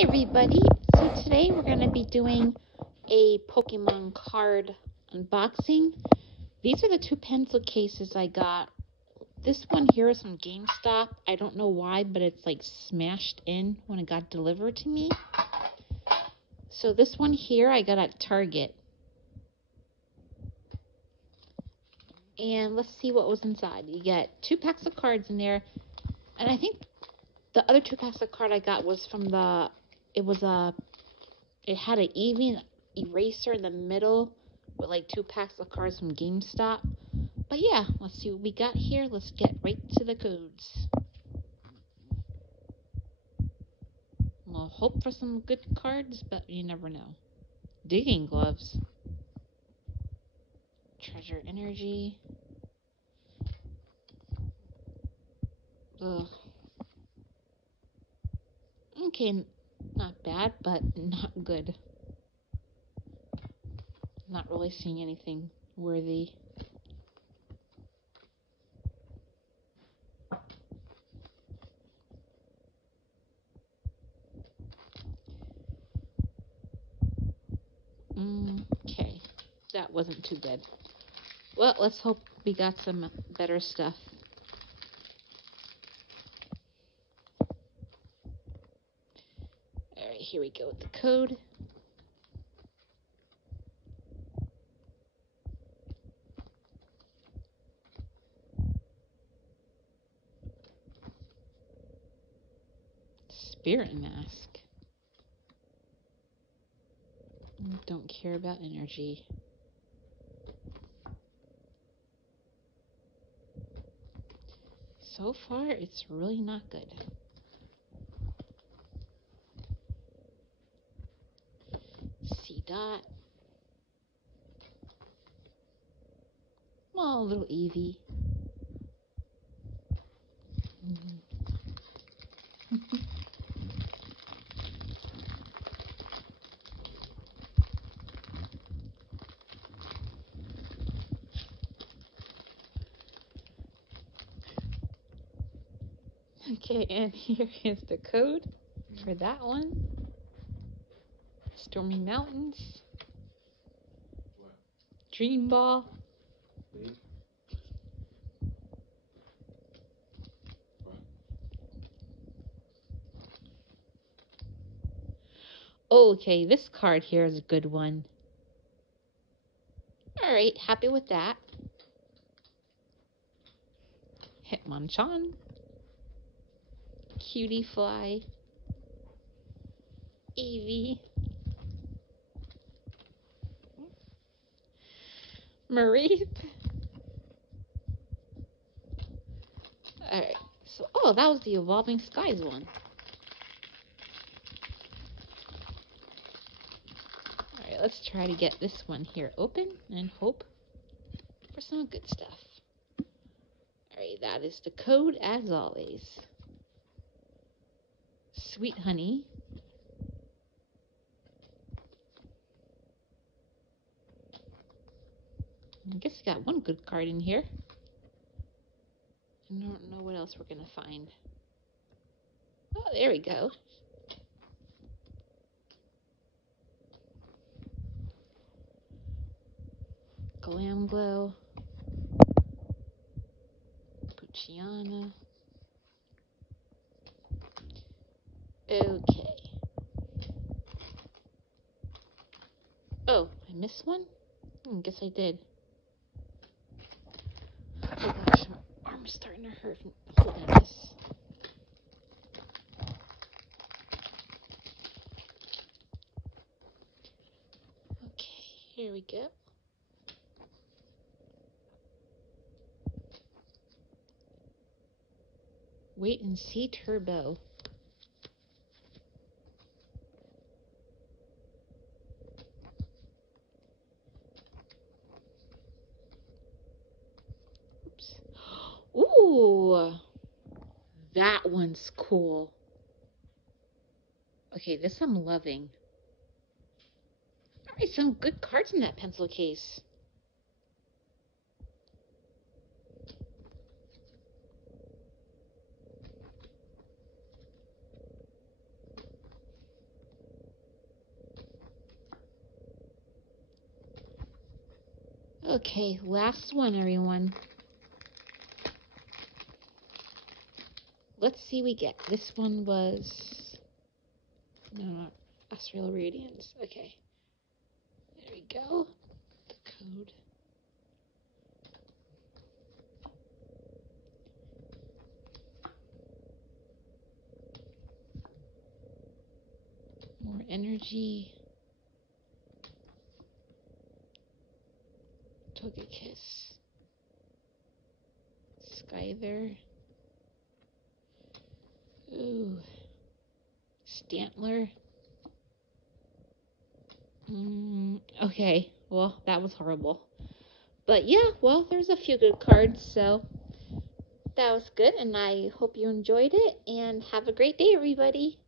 Hi everybody, so today we're going to be doing a Pokemon card unboxing. These are the two pencil cases I got. This one here is from GameStop. I don't know why, but it's like smashed in when it got delivered to me. So this one here I got at Target. And let's see what was inside. You get 2 packs of cards in there. And I think the other 2 packs of card I got was from it had an eevee eraser in the middle with like 2 packs of cards from GameStop. But yeah, let's see what we got here. Let's get right to the codes. We'll hope for some good cards, but you never know. Digging gloves. Treasure energy. Ugh. Okay, not bad, but not good. Not really seeing anything worthy. Okay, that wasn't too good. Well, let's hope we got some better stuff. Alright, here we go with the code. Spirit mask. Don't care about energy. So far, it's really not good. C dot. Well, little eevee. Okay, and here is the code for that one. Stormy Mountains. What? Dream Ball. Me? What? Okay, this card here is a good one. Alright, happy with that. Hitmonchan. Cutie Fly. Eevee. Mareep. Alright, so, oh, that was the Evolving Skies one. Alright, let's try to get this one here open and hope for some good stuff. Alright, that is the code as always. Sweet Honey. I guess we got one good card in here. I don't know what else we're going to find. Oh, there we go. Glam Glow. Puchiana. Okay. Oh, I missed one? I guess I did. Oh gosh, my arm's starting to hurt from holding this. Okay, here we go. Wait and See Turbo. Oops. Ooh, that one's cool. Okay, this I'm loving. Alright, some good cards in that pencil case. Okay, last one, everyone. Let's see we get. This one was... No, not Astral Radiance. Okay. There we go. The code. More energy. Togekiss. Skyther. Ooh. Stantler. Okay, well, that was horrible. But yeah, well, there's a few good cards, so that was good, and I hope you enjoyed it, and have a great day, everybody.